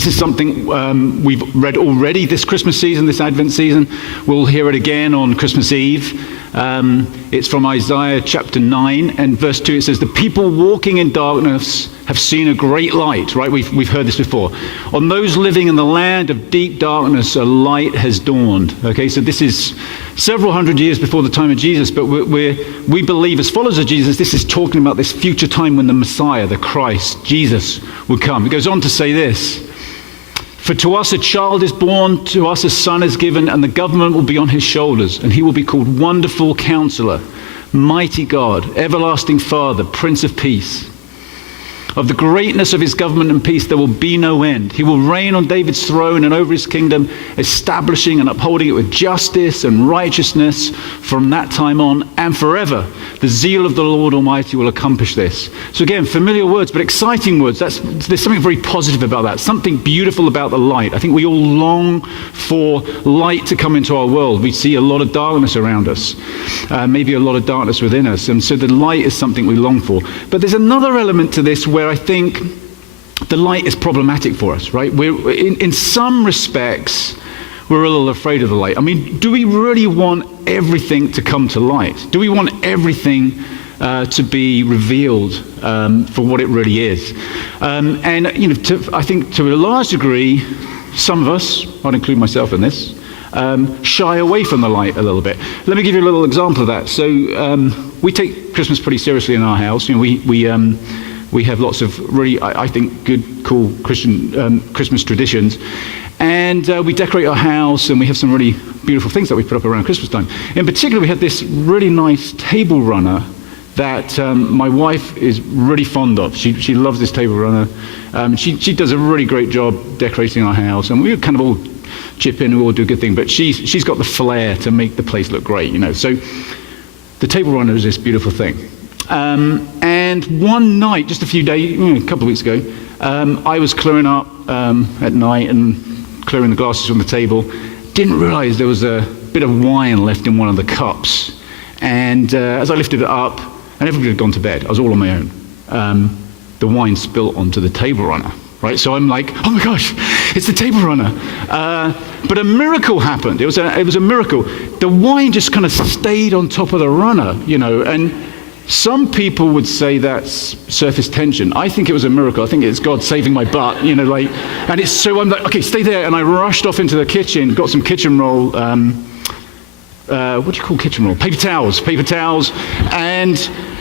This is something we've read already this Christmas season, this Advent season. We'll hear it again on Christmas Eve. It's from Isaiah chapter 9 and verse 2. It says, "The people walking in darkness have seen a great light," right? We've heard this before. "On those living in the land of deep darkness, a light has dawned." Okay, so this is several hundred years before the time of Jesus, but we believe as followers of Jesus, this is talking about this future time when the Messiah, the Christ, Jesus, would come. It goes on to say this, "For to us a child is born, to us a son is given, and the government will be on his shoulders, and he will be called Wonderful Counselor, Mighty God, Everlasting Father, Prince of Peace. Of the greatness of his government and peace there will be no end. He will reign on David's throne and over his kingdom, establishing and upholding it with justice and righteousness from that time on and forever. The zeal of the Lord Almighty will accomplish this." So again, familiar words, but exciting words. There's something very positive about that, something beautiful about the light. I think we all long for light to come into our world. We see a lot of darkness around us, maybe a lot of darkness within us, and so the light is something we long for. But there's another element to this where I think the light is problematic for us, right? We're in some respects, we're a little afraid of the light. I mean, do we really want everything to come to light? Do we want everything to be revealed for what it really is? And you know, I think to a large degree, some of us, I'd include myself in this, shy away from the light a little bit. Let me give you a little example of that. So we take Christmas pretty seriously in our house. You know, we have lots of really, I think, good, cool Christian Christmas traditions. And we decorate our house, and we have some really beautiful things that we put up around Christmas time. In particular, we have this really nice table runner that my wife is really fond of. She loves this table runner. She does a really great job decorating our house, and we kind of all chip in and we all do a good thing. But she's got the flair to make the place look great, you know. So the table runner is this beautiful thing. And one night, just a couple of weeks ago, I was clearing up at night and clearing the glasses from the table. Didn't realize there was a bit of wine left in one of the cups. And as I lifted it up, and everybody had gone to bed, I was all on my own, the wine spilt onto the table runner. Right, so I'm like, oh my gosh, it's the table runner. But a miracle happened. It was a miracle. The wine just kind of stayed on top of the runner, you know, and some people would say that's surface tension. I think it was a miracle. I think it's God saving my butt, you know, like, and it's so I'm like, okay, stay there. And I rushed off into the kitchen, got some kitchen roll, what do you call kitchen roll? Paper towels. And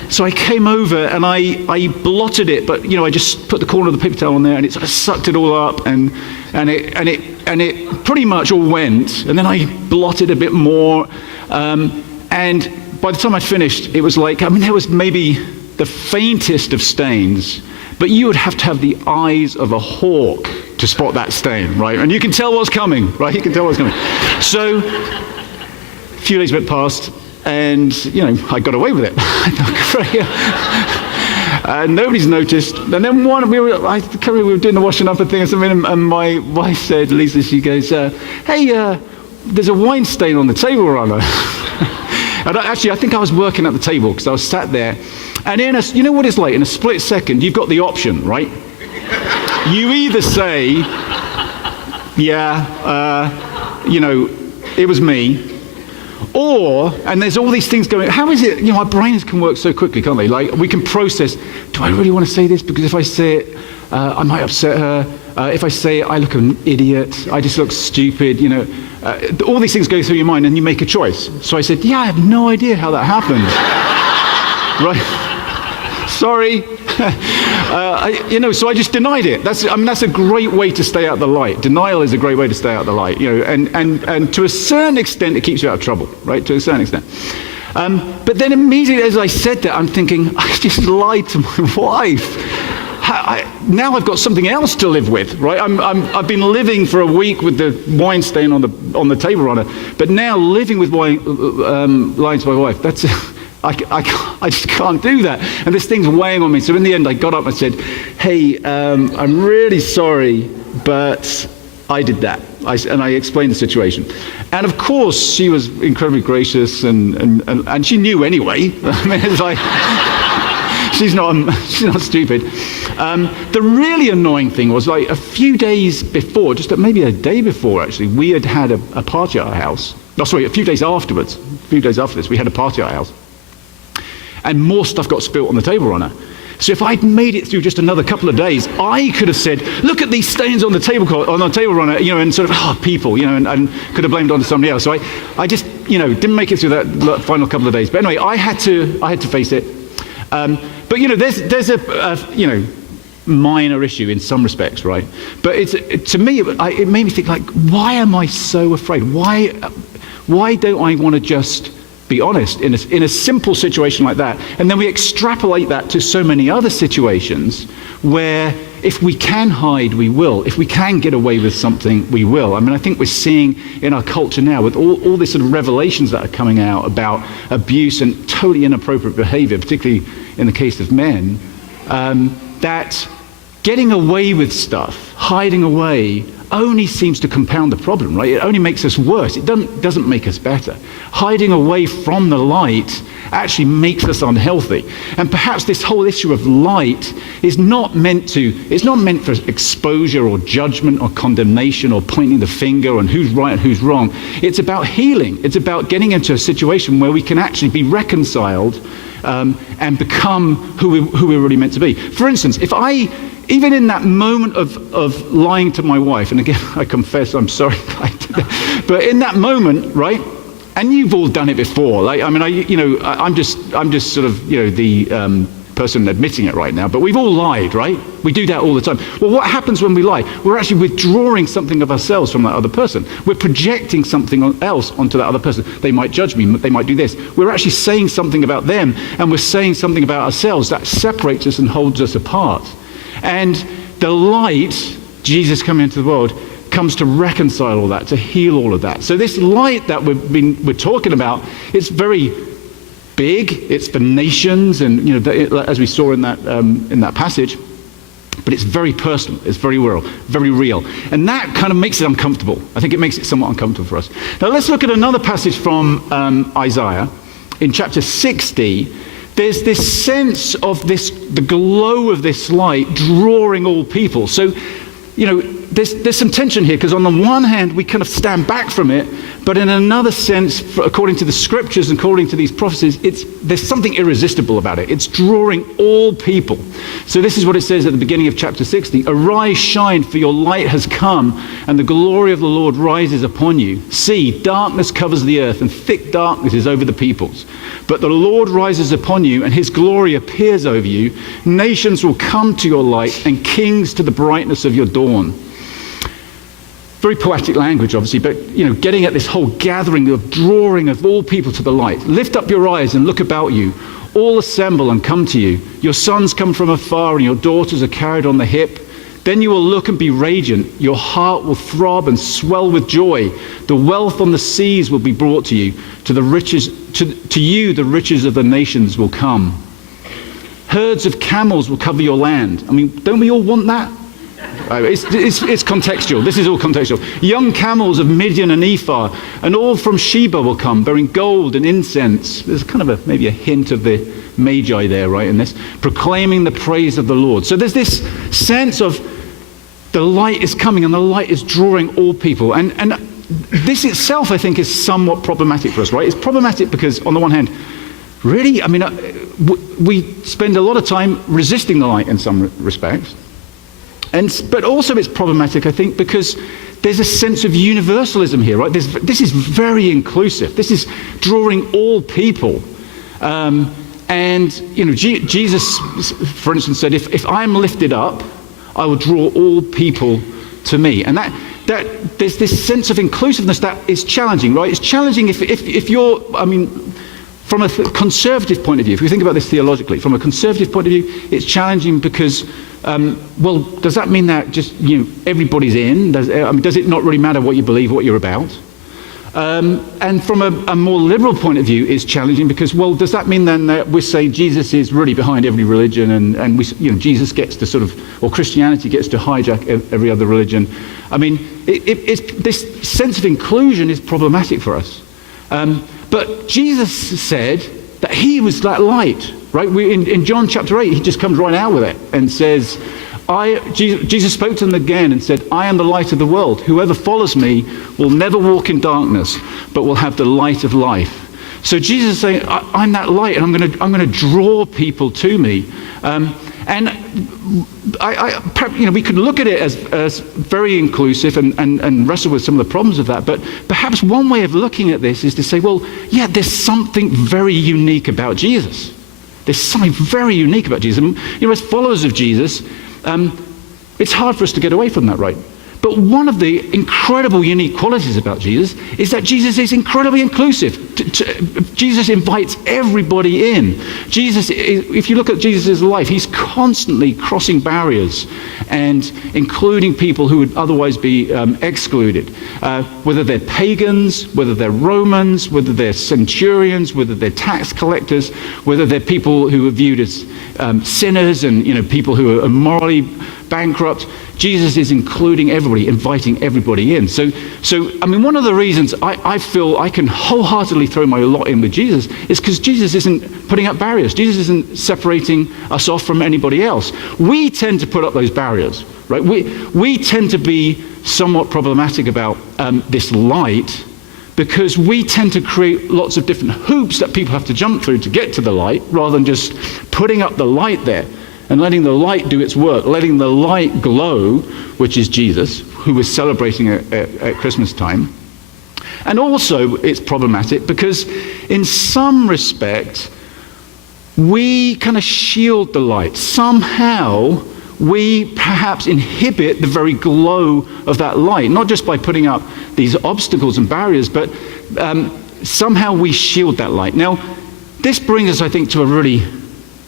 so I came over and I blotted it, but you know, I just put the corner of the paper towel on there and it sort of sucked it all up and it pretty much all went. And then I blotted a bit more, and by the time I finished, it was like, I mean, there was maybe the faintest of stains, but you would have to have the eyes of a hawk to spot that stain, right? And you can tell what's coming, right? You can tell what's coming. So a few days went past, and you know, I got away with it. Nobody's noticed. And then we were doing the washing up and thing or something, and my wife said, Lisa, she goes, hey, there's a wine stain on the table runner. And I think I was working at the table because I was sat there, and you know what it's like, in a split second, you've got the option, right? You either say, yeah, you know, it was me, or, and there's all these things going, how is it, you know, our brains can work so quickly, can't they? Like, we can process, do I really want to say this? Because if I say it, I might upset her. If I say it, I look an idiot. I just look stupid, you know. All these things go through your mind and you make a choice. So I said, yeah, I have no idea how that happened. Right? Sorry. So I just denied it. That's a great way to stay out of the light. Denial is a great way to stay out of the light, you know, and to a certain extent it keeps you out of trouble, right? To a certain extent. But then immediately as I said that, I'm thinking, I just lied to my wife. Now I've got something else to live with, right? I've been living for a week with the wine stain on the table runner, but now living with lying to my wife, that's I just can't do that. And this thing's weighing on me. So in the end, I got up and said, hey, I'm really sorry, but I did that. And I explained the situation. And of course, she was incredibly gracious, and she knew anyway. I mean, it's like, she's not stupid. The really annoying thing was like a few days before, just maybe a day before actually, we had a party at our house. No, sorry, a few days after this, we had a party at our house. And more stuff got spilt on the table runner. So if I'd made it through just another couple of days, I could have said, look at these stains on the table runner, and sort of, people, and could have blamed it on somebody else. So I just, didn't make it through that final couple of days. But anyway, I had to face it. But there's a minor issue in some respects, right? But to me, it made me think, like, why am I so afraid? Why don't I want to just be honest in a simple situation like that? And then we extrapolate that to so many other situations where if we can hide, we will. If we can get away with something, we will. I mean, I think we're seeing in our culture now with all these sort of revelations that are coming out about abuse and totally inappropriate behavior, particularly in the case of men, that getting away with stuff, hiding away, only seems to compound the problem, right? It only makes us worse. It doesn't make us better. Hiding away from the light actually makes us unhealthy. And perhaps this whole issue of light is not meant for exposure or judgment or condemnation or pointing the finger on who's right and who's wrong. It's about healing. It's about getting into a situation where we can actually be reconciled and become who we're really meant to be. For instance, even in that moment of lying to my wife, and again, I confess I'm sorry I did that, but in that moment, right, and you've all done it before, like, I mean, I'm just sort of, the person admitting it right now, but we've all lied, right? We do that all the time. Well, what happens when we lie? We're actually withdrawing something of ourselves from that other person. We're projecting something else onto that other person. They might judge me, they might do this. We're actually saying something about them, and we're saying something about ourselves that separates us and holds us apart. And the light, Jesus coming into the world, comes to reconcile all that, to heal all of that. So this light that we're talking about, it's very big. It's for nations, and as we saw in that passage. But it's very personal. It's very real, and that kind of makes it uncomfortable. I think it makes it somewhat uncomfortable for us. Now let's look at another passage from Isaiah in chapter 60. There's this sense of the glow of this light drawing all people. So, there's some tension here, because on the one hand, we kind of stand back from it, but in another sense, according to the scriptures and according to these prophecies, there's something irresistible about it. It's drawing all people. So this is what it says at the beginning of chapter 60. Arise, shine, for your light has come, and the glory of the Lord rises upon you. See, darkness covers the earth, and thick darkness is over the peoples. But the Lord rises upon you, and his glory appears over you. Nations will come to your light, and kings to the brightness of your dawn. Very poetic language, obviously, but getting at this whole gathering of drawing of all people to the light. Lift up your eyes and look about you. All assemble and come to you. Your sons come from afar, and your daughters are carried on the hip. Then you will look and be radiant. Your heart will throb and swell with joy. The wealth on the seas will be brought to you. To you the riches of the nations will come. Herds of camels will cover your land. I mean, don't we all want that? It's contextual. This is all contextual. Young camels of Midian and Ephah, and all from Sheba will come, bearing gold and incense. There's kind of maybe a hint of the Magi there, right, in this. Proclaiming the praise of the Lord. So there's this sense of the light is coming, and the light is drawing all people. And this itself, I think, is somewhat problematic for us, right? It's problematic because, on the one hand, really, I mean, we spend a lot of time resisting the light in some respects. But also it's problematic, I think, because there's a sense of universalism here, right? This is very inclusive. This is drawing all people. Jesus, for instance, said, if I'm lifted up, I will draw all people to me. And that there's this sense of inclusiveness that is challenging, right? It's challenging if you're, I mean, from a conservative point of view, if we think about this theologically, from a conservative point of view, it's challenging because, does that mean that just, everybody's in? Does it not really matter what you believe, what you're about? And from a more liberal point of view, it's challenging because, does that mean then that we're saying Jesus is really behind every religion and Jesus gets to or Christianity gets to hijack every other religion? I mean, it's this sense of inclusion is problematic for us. But Jesus said that he was that light. right? In John chapter 8, he just comes right out with it and says, Jesus spoke to them again and said, I am the light of the world. Whoever follows me will never walk in darkness, but will have the light of life. So Jesus is saying, I'm that light, and I'm going to draw people to me. And we could look at it as very inclusive and wrestle with some of the problems of that. But perhaps one way of looking at this is to say, well, yeah, there's something very unique about Jesus. There's something very unique about Jesus. And, as followers of Jesus, it's hard for us to get away from that, right? But one of the incredible unique qualities about Jesus is that Jesus is incredibly inclusive. Jesus invites everybody in. Jesus, if you look at Jesus' life, he's constantly crossing barriers and including people who would otherwise be excluded. Whether they're pagans, whether they're Romans, whether they're centurions, whether they're tax collectors, whether they're people who are viewed as sinners and people who are morally bankrupt. Jesus is including everybody, inviting everybody in. So one of the reasons I feel I can wholeheartedly throw my lot in with Jesus is because Jesus isn't putting up barriers. Jesus isn't separating us off from anybody else. We tend to put up those barriers, right? We tend to be somewhat problematic about this light, because we tend to create lots of different hoops that people have to jump through to get to the light, rather than just putting up the light there and letting the light do its work, letting the light glow, which is Jesus, who we're celebrating at Christmas time. And also it's problematic because in some respect, we kind of shield the light. Somehow we perhaps inhibit the very glow of that light, not just by putting up these obstacles and barriers, but somehow we shield that light. Now, this brings us, I think, to a really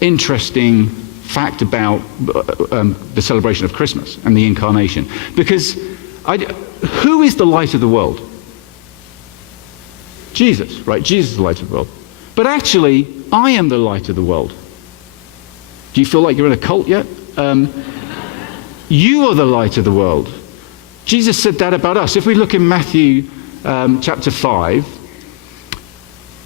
interesting fact about the celebration of Christmas and the incarnation. Because who is the light of the world? Jesus, right? Jesus is the light of the world. But actually, I am the light of the world. Do you feel like you're in a cult yet? You are the light of the world. Jesus said that about us. If we look in Matthew chapter 5,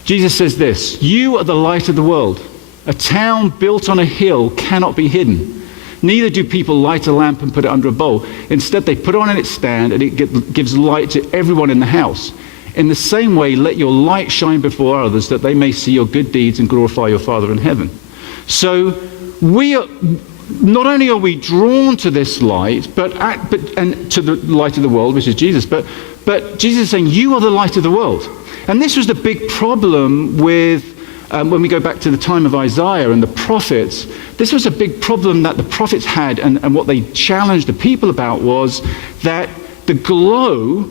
Jesus says this, you are the light of the world. A town built on a hill cannot be hidden. Neither do people light a lamp and put it under a bowl. Instead, they put it on its stand, and it gives light to everyone in the house. In the same way, let your light shine before others, that they may see your good deeds and glorify your Father in heaven. So not only are we drawn to this light, and to the light of the world, which is Jesus, but Jesus is saying, you are the light of the world. And this was the big problem with when we go back to the time of Isaiah and the prophets. This was a big problem that the prophets had, and what they challenged the people about was that the glow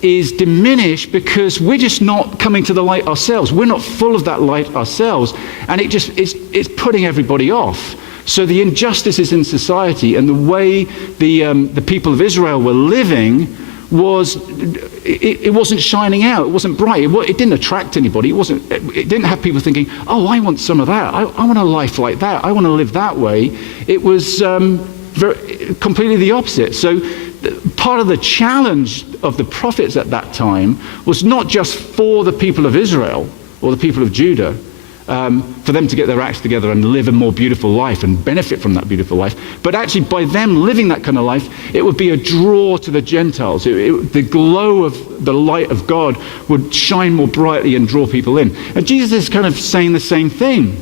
is diminished because we're just not coming to the light ourselves. We're not full of that light ourselves, and it's putting everybody off. So the injustices in society and the way the people of Israel were living it wasn't shining out. It wasn't bright. It didn't attract anybody. It didn't have people thinking, oh, I want some of that. I want a life like that. I want to live that way. It was completely the opposite. So part of the challenge of the prophets at that time was not just for the people of Israel or the people of Judah, for them to get their acts together and live a more beautiful life and benefit from that beautiful life. But actually, by them living that kind of life, it would be a draw to the Gentiles. The glow of the light of God would shine more brightly and draw people in. And Jesus is kind of saying the same thing.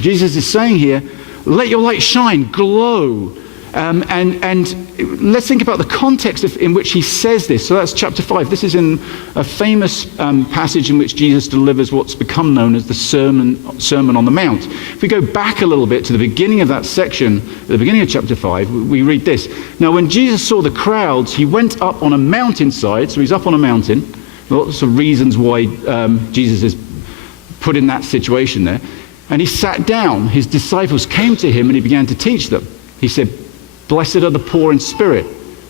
Jesus is saying here, let your light shine, glow. And let's think about the context in which he says this. So that's chapter 5. This is in a famous passage in which Jesus delivers what's become known as the Sermon on the Mount. If we go back a little bit to the beginning of that section, at the beginning of chapter 5, we read this. Now, when Jesus saw the crowds, he went up on a mountainside. So he's up on a mountain. Lots of reasons why Jesus is put in that situation there. And he sat down. His disciples came to him and he began to teach them. He said, blessed are the poor in spirit,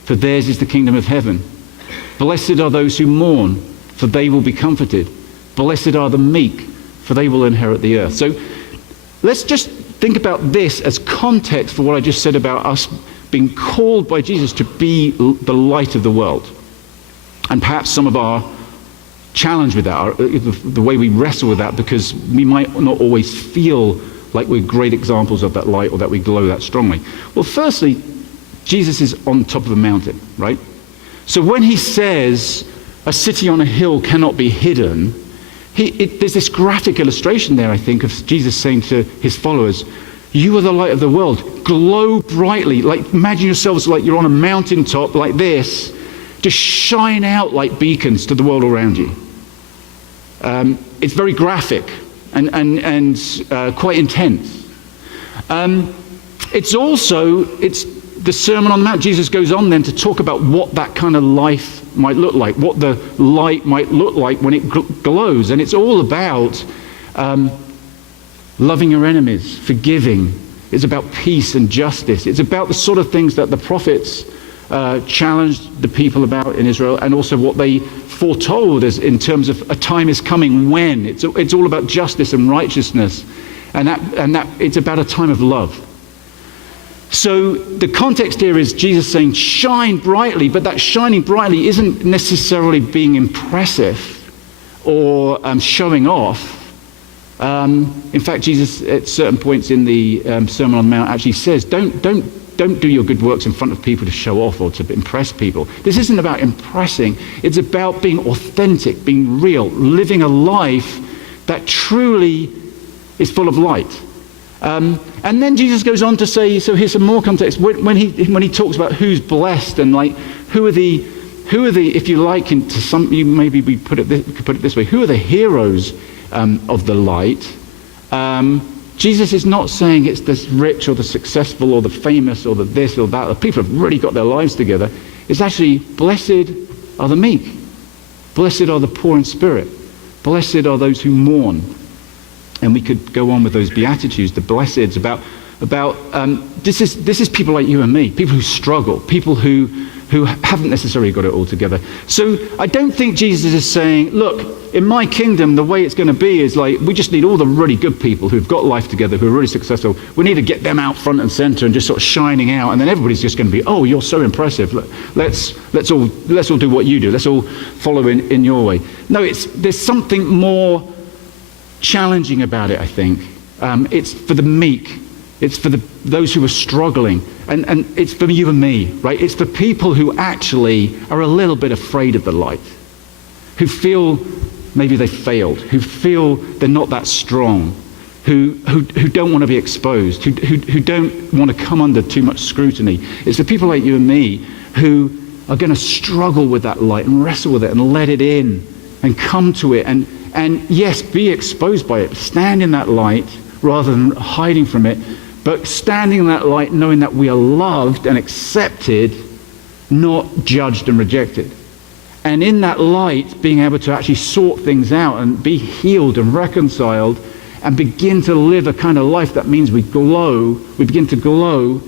for theirs is the kingdom of heaven. Blessed are those who mourn, for they will be comforted. Blessed are the meek, for they will inherit the earth. So let's just think about this as context for what I just said about us being called by Jesus to be the light of the world. And perhaps some of our challenge with that, the way we wrestle with that, because we might not always feel like we're great examples of that light or that we glow that strongly? Well, firstly, Jesus is on top of a mountain, right? So when he says a city on a hill cannot be hidden, there's this graphic illustration there, I think, of Jesus saying to his followers, you are the light of the world. Glow brightly. Like, imagine yourselves like you're on a mountaintop like this. Just shine out like beacons to the world around you. It's very graphic and quite intense. It's the Sermon on the Mount. Jesus goes on then to talk about what that kind of life might look like, what the light might look like when it glows. And it's all about loving your enemies, forgiving. It's about peace and justice. It's about the sort of things that the prophets challenged the people about in Israel, and also what they foretold as in terms of a time is coming when. It's all about justice and righteousness, and that it's about a time of love. So the context here is Jesus saying, shine brightly, but that shining brightly isn't necessarily being impressive or showing off. In fact, Jesus at certain points in the Sermon on the Mount actually says, don't do your good works in front of people to show off or to impress people. This isn't about impressing. It's about being authentic, being real, living a life that truly is full of light. And then Jesus goes on to say, so here's some more context. When he talks about who's blessed and like who are the if you like, into some, you maybe we could put it this way, who are the heroes of the light? Jesus is not saying it's the rich or the successful or the famous or the this or that. The people have really got their lives together. It's actually, blessed are the meek. Blessed are the poor in spirit. Blessed are those who mourn. And we could go on with those beatitudes, the blesseds, about this is people like you and me, people who struggle, people who haven't necessarily got it all together. So I don't think Jesus is saying, look, in my kingdom, the way it's going to be is like, we just need all the really good people who've got life together, who are really successful. We need to get them out front and center and just sort of shining out. And then everybody's just going to be, oh, you're so impressive. Let's all do what you do. Let's all follow in your way. No, there's something more challenging about it, I think. It's for the meek. It's for those who are struggling. And it's for you and me, right? It's for people who actually are a little bit afraid of the light, who feel maybe they failed, who feel they're not that strong, who don't want to be exposed, who don't want to come under too much scrutiny. It's for people like you and me who are going to struggle with that light and wrestle with it and let it in and come to it and yes, be exposed by it. Stand in that light rather than hiding from it, but standing in that light knowing that we are loved and accepted, not judged and rejected. And in that light, being able to actually sort things out and be healed and reconciled and begin to live a kind of life that means we begin to glow,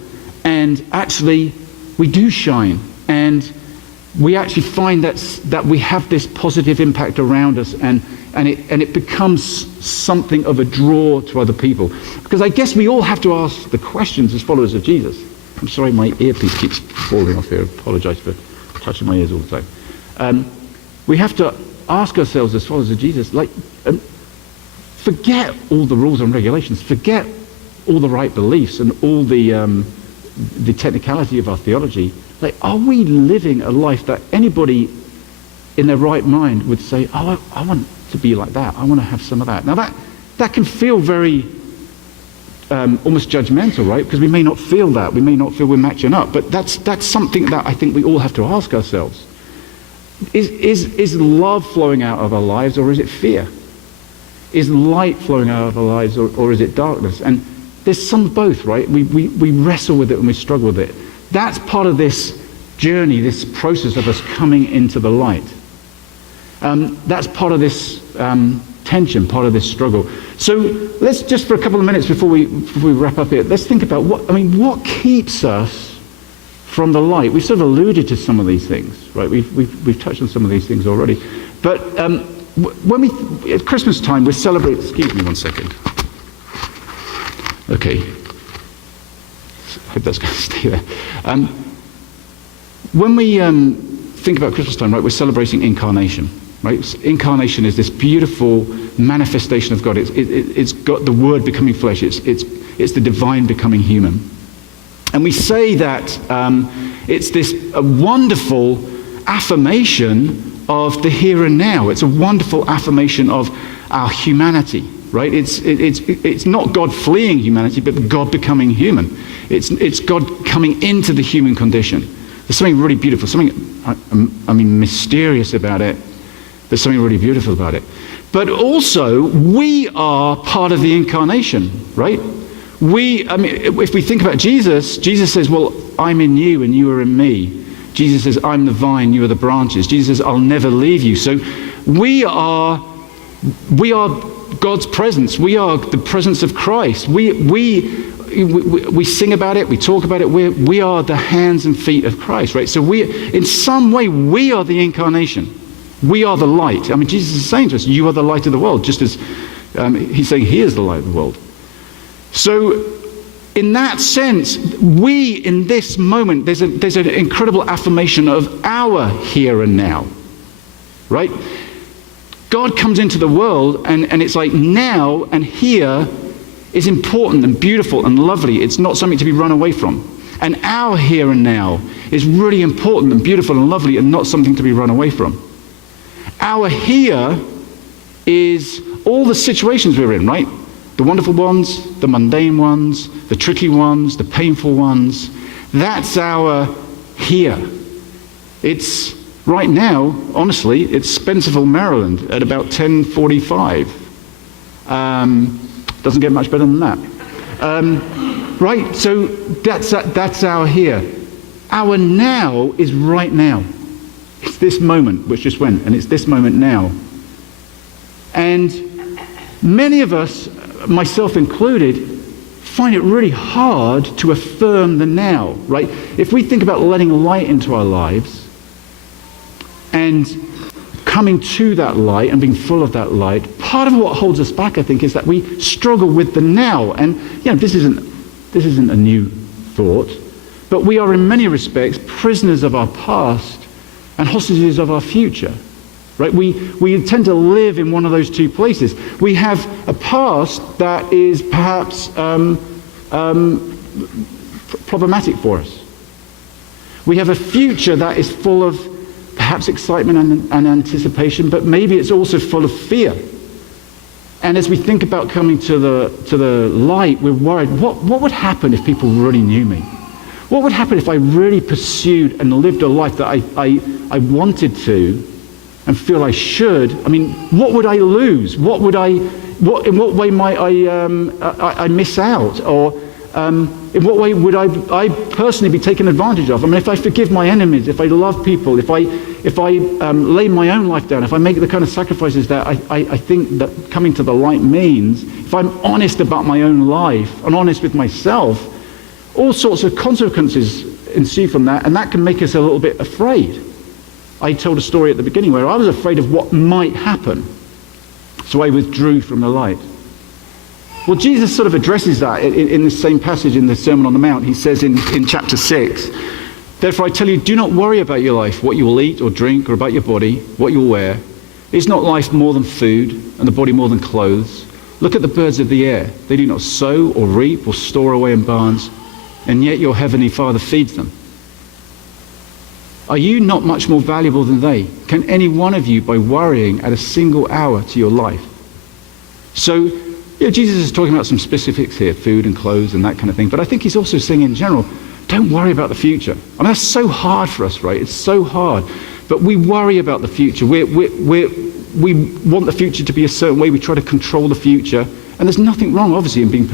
and actually we do shine. And we actually find that we have this positive impact around us, and it becomes something of a draw to other people. Because I guess we all have to ask the questions as followers of Jesus. I'm sorry, my earpiece keeps falling off here. I apologize for touching my ears all the time. We have to ask ourselves as followers of Jesus, forget all the rules and regulations, forget all the right beliefs and all the technicality of our theology. Like, are we living a life that anybody in their right mind would say, oh, I want to be like that. I want to have some of that. Now that can feel very almost judgmental, right? Because we may not feel that. We may not feel we're matching up. But that's something that I think we all have to ask ourselves. Is love flowing out of our lives, or is it fear? Is light flowing out of our lives, or is it darkness? And there's some of both, right? We wrestle with it and we struggle with it. That's part of this journey, this process of us coming into the light. That's part of this tension, part of this struggle. So let's just, for a couple of minutes before we wrap up here, let's think about what keeps us from the light. We've sort of alluded to some of these things, right? We've touched on some of these things already. But when at Christmas time, we're celebrating. Excuse me one second. Okay. I hope that's going to stay there. When we think about Christmas time, right, we're celebrating incarnation. right? Incarnation is this beautiful manifestation of God. It's got the Word becoming flesh. It's the divine becoming human. And we say that it's this wonderful affirmation of the here and now. It's a wonderful affirmation of our humanity, right? It's not God fleeing humanity, but God becoming human. It's God coming into the human condition. There's something really beautiful, something mysterious about it. There's something really beautiful about it. But also, we are part of the incarnation, right? If we think about Jesus says, well, I'm in you and you are in me. Jesus says, I'm the vine, you are the branches. Jesus says, I'll never leave you. So we are God's presence. We are the presence of Christ. We sing about it, we talk about it. We are the hands and feet of Christ, right? So in some way, we are the incarnation. We are the light. I mean, Jesus is saying to us, you are the light of the world, just as he's saying he is the light of the world. So in that sense, we in this moment, there's an incredible affirmation of our here and now, right? God comes into the world and it's like now and here is important and beautiful and lovely. It's not something to be run away from. And our here and now is really important and beautiful and lovely and not something to be run away from. Our here is all the situations we're in, right? The wonderful ones, the mundane ones, the tricky ones, the painful ones. That's our here. It's right now, honestly, it's Spencerville, Maryland at about 10:45. Doesn't get much better than that. Right, so that's our here. Our now is right now. It's this moment which just went, and it's this moment now. And many of us, myself included, find it really hard to affirm the now, right? If we think about letting light into our lives and coming to that light and being full of that light, part of what holds us back, I think, is that we struggle with the now. And this isn't a new thought, but we are in many respects prisoners of our past and hostages of our future, right? We tend to live in one of those two places. We have a past that is perhaps problematic for us. We have a future that is full of perhaps excitement and anticipation, but maybe it's also full of fear. And as we think about coming to the light, we're worried, what would happen if people really knew me? What would happen if I really pursued and lived a life that I wanted to and feel I should? I mean, what would I lose? In what way might I miss out? Or in what way would I personally be taken advantage of? I mean, if I forgive my enemies, if I love people, if I lay my own life down, if I make the kind of sacrifices that I think that coming to the light means, if I'm honest about my own life and honest with myself, all sorts of consequences ensue from that, and that can make us a little bit afraid. I told a story at the beginning where I was afraid of what might happen, so I withdrew from the light. Well, Jesus sort of addresses that in the same passage in the Sermon on the Mount. He says in chapter 6, therefore I tell you, do not worry about your life, what you will eat or drink, or about your body, what you will wear. Is not life more than food, and the body more than clothes? Look at the birds of the air. They do not sow or reap or store away in barns, and yet your heavenly Father feeds them. Are you not much more valuable than they? Can any one of you, by worrying, add a single hour to your life? So, Jesus is talking about some specifics here, food and clothes and that kind of thing, but I think he's also saying in general, don't worry about the future. I mean, that's so hard for us, right? It's so hard. But we worry about the future. We want the future to be a certain way. We try to control the future. And there's nothing wrong, obviously, in being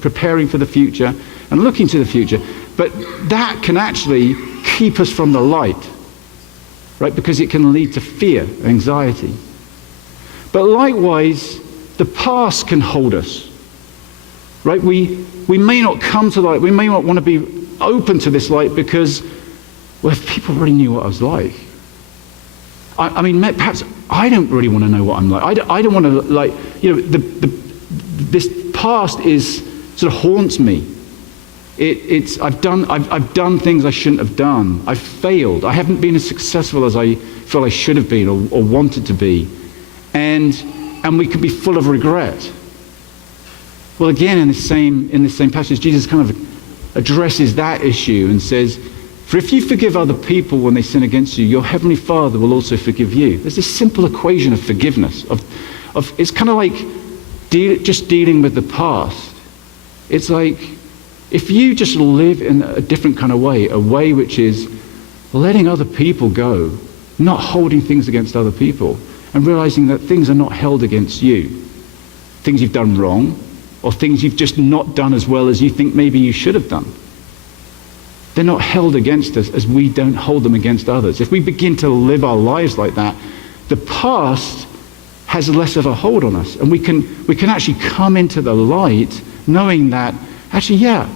preparing for the future and looking to the future. But that can actually keep us from the light, right? Because it can lead to fear, anxiety. But likewise, the past can hold us, right? We may not come to the light. We may not want to be open to this light because, well, if people really knew what I was like, I mean, perhaps I don't really want to know what I'm like. I don't want to, like, this past is sort of haunts me. I've done things I shouldn't have done. I've failed. I haven't been as successful as I feel I should have been or wanted to be. And we could be full of regret. Well, again, in this same passage, Jesus kind of addresses that issue and says, for if you forgive other people when they sin against you, your heavenly Father will also forgive you. There's this simple equation of forgiveness. It's kind of like just dealing with the past. It's like, if you just live in a different kind of way, a way which is letting other people go, not holding things against other people, and realizing that things are not held against you. Things you've done wrong, or things you've just not done as well as you think maybe you should have done. They're not held against us as we don't hold them against others. If we begin to live our lives like that, the past has less of a hold on us. And we can actually come into the light knowing that, actually, yeah,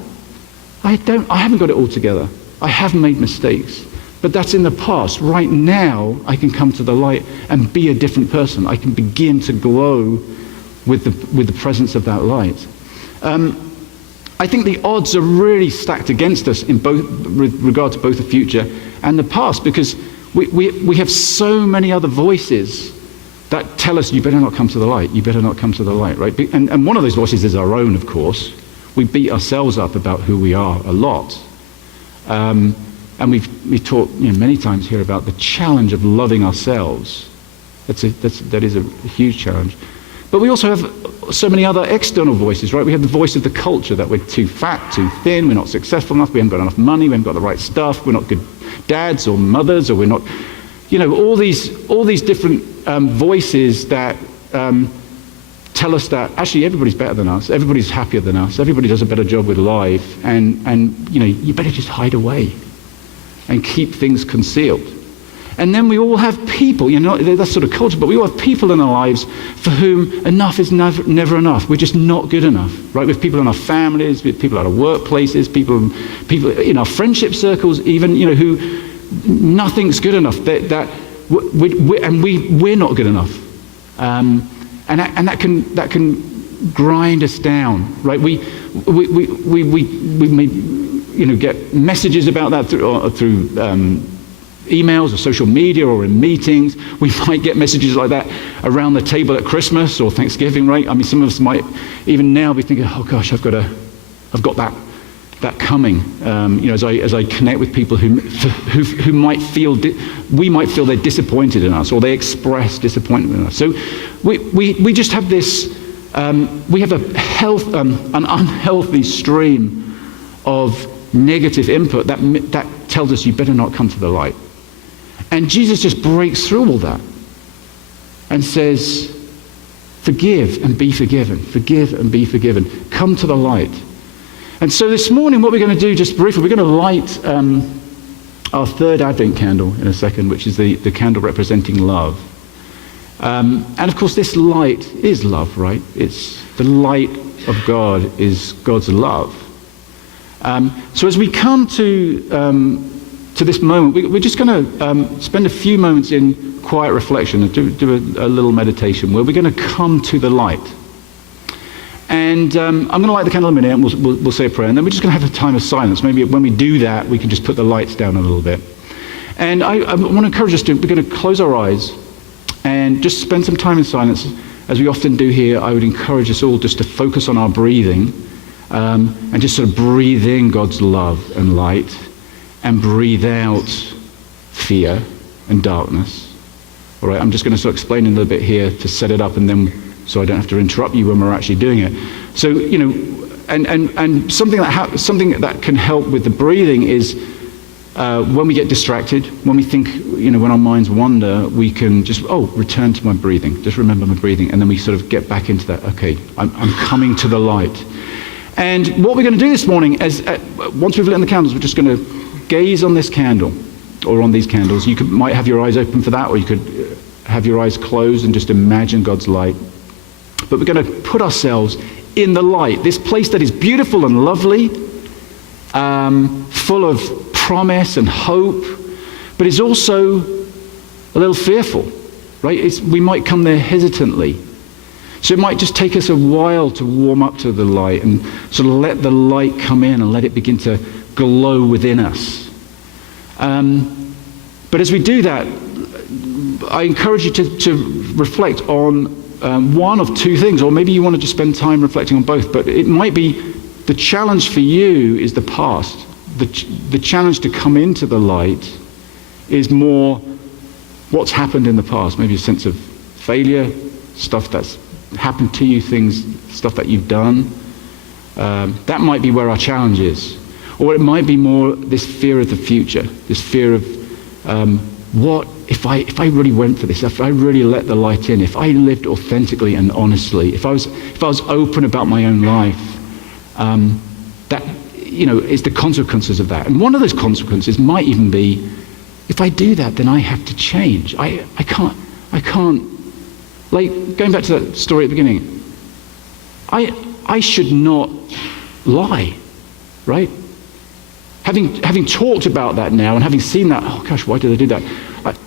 I haven't got it all together. I have made mistakes. But that's in the past. Right now, I can come to the light and be a different person. I can begin to glow with the presence of that light. I think the odds are really stacked against us in both with regard to both the future and the past, because we have so many other voices that tell us, you better not come to the light, you better not come to the light, right? And one of those voices is our own, of course. We beat ourselves up about who we are a lot. And we've talked many times here about the challenge of loving ourselves. That is a huge challenge. But we also have so many other external voices, right? We have the voice of the culture that we're too fat, too thin, we're not successful enough, we haven't got enough money, we haven't got the right stuff, we're not good dads or mothers, or we're not, all these different voices that tell us that actually everybody's better than us, everybody's happier than us, everybody does a better job with life, and you better just hide away and keep things concealed. And then we all have people, that's sort of culture, but we all have people in our lives for whom enough is never enough. We're just not good enough, right? With people in our families, with people at our workplaces, people in our friendship circles, even, who nothing's good enough. We're not good enough. And that can grind us down, right? We may, get messages about that through emails or social media or in meetings. We might get messages like that around the table at Christmas or Thanksgiving, right? I mean, some of us might even now be thinking, oh gosh, I've got that coming. As I connect with people who might feel, we might feel they're disappointed in us, or they express disappointment in us. So we just have this, we have an unhealthy stream of negative input that tells us you better not come to the light. And Jesus just breaks through all that and says, forgive and be forgiven. Forgive and be forgiven. Come to the light. And so this morning, what we're going to do, just briefly, we're going to light our third Advent candle in a second, which is the candle representing love. And of course, this light is love, right? It's the light of God is God's love. So as we come to this moment, we're just going to spend a few moments in quiet reflection and do a little meditation where we're going to come to the light. And I'm going to light the candle in a minute, and we'll say a prayer, and then we're just going to have a time of silence. Maybe when we do that, we can just put the lights down a little bit. And I want to encourage us we're going to close our eyes and just spend some time in silence. As we often do here, I would encourage us all just to focus on our breathing and just sort of breathe in God's love and light and breathe out fear and darkness. All right, I'm just going to sort of explain a little bit here to set it up, and then so I don't have to interrupt you when we're actually doing it. So, and something that can help with the breathing is when we get distracted, when we think, when our minds wander, we can just, return to my breathing. Just remember my breathing, and then we sort of get back into that. Okay, I'm coming to the light. And what we're going to do this morning is, once we've lit the candles, we're just going to gaze on this candle, or on these candles. You might have your eyes open for that, or you could have your eyes closed and just imagine God's light. But we're going to put ourselves in the light, this place that is beautiful and lovely, full of promise and hope, but is also a little fearful, right? We might come there hesitantly. So it might just take us a while to warm up to the light and sort of let the light come in and let it begin to glow within us. But as we do that, I encourage you to reflect on one of two things, or maybe you want to just spend time reflecting on both, but it might be the challenge for you is the past. The challenge to come into the light is more what's happened in the past, maybe a sense of failure, stuff that's happened to you, stuff that you've done. That might be where our challenge is. Or it might be more this fear of the future, this fear of what if I really went for this, if I really let the light in, if I lived authentically and honestly, if I was open about my own life, that it's the consequences of that. And one of those consequences might even be, if I do that, then I have to change. I can't. Like going back to that story at the beginning, I should not lie, right? Having talked about that now and having seen that, oh gosh, why did I do that?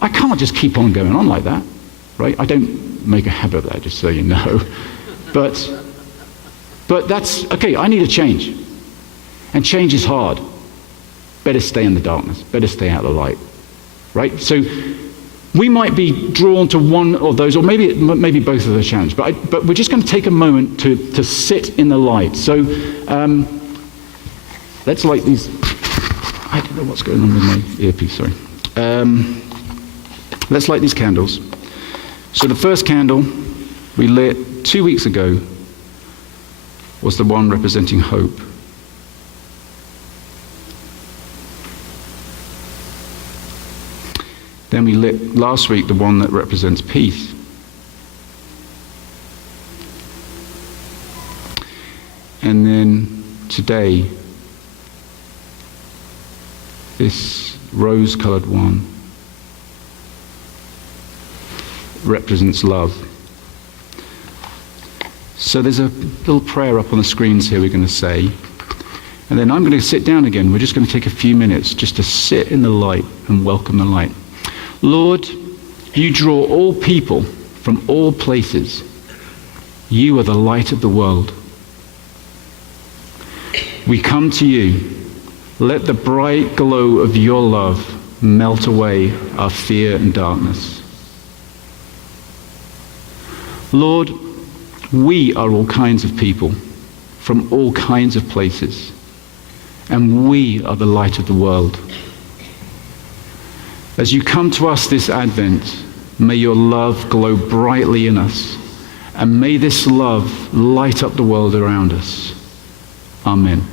I can't just keep on going on like that, right? I don't make a habit of that, just so you know. But that's, okay, I need a change. And change is hard. Better stay in the darkness. Better stay out of the light, right? So we might be drawn to one of those, or maybe both of those challenges. But we're just going to take a moment to sit in the light. So let's light these. I don't know what's going on with my earpiece, sorry. Let's light these candles. So the first candle we lit 2 weeks ago was the one representing hope. Then we lit last week the one that represents peace. And then today, this rose-colored one represents love. So there's a little prayer up on the screens here we're going to say. And then I'm going to sit down again. We're just going to take a few minutes just to sit in the light and welcome the light. Lord, you draw all people from all places. You are the light of the world. We come to you. Let the bright glow of your love melt away our fear and darkness. Lord, we are all kinds of people from all kinds of places, and we are the light of the world. As you come to us this Advent, may your love glow brightly in us, and may this love light up the world around us. Amen.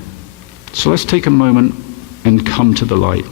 So let's take a moment and come to the light.